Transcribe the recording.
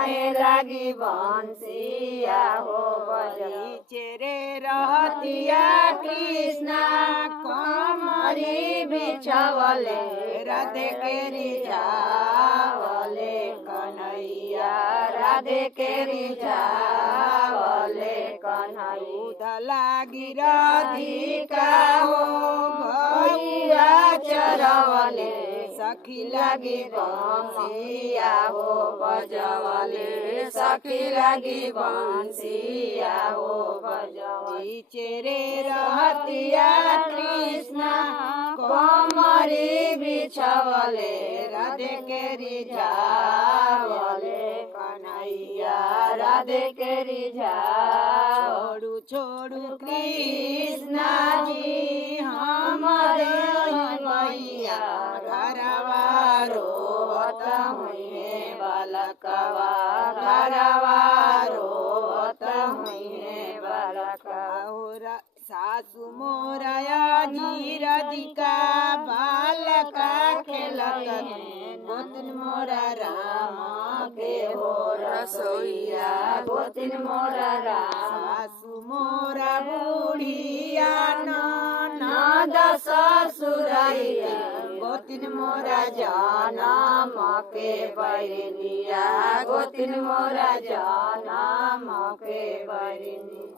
गाए लागी बंसिया हो चेरे रहतिया कृष्णा कमरी बिछवले राधे के रिझावले कन्हैया राधे के रिझावले कन्हैया लागी राधिका हो भैया चरवले सखी लागी बंसिया हो बजवले सखी लागी बंसिया हो बजवले चेरे रहतिया कृष्णा कमरी बिछवले राधे के रिझावले कन्हैया राधे के रिझा छोड़ू छोड़ू कृष्णा जी हमारे मैया घरवा रोत हुए बालकवा घरवा रोत हुए बालकवा सासु मोराया जी राधिका बालका खेलत गोतिन मोरा राम के हो रसोईया गोतिन मोरा राम सासु मोरा बुढ़िया ननद ससुरैया गोतिन मोरा जनम के बैरिया गोतिन मोरा जनम के बैरिया।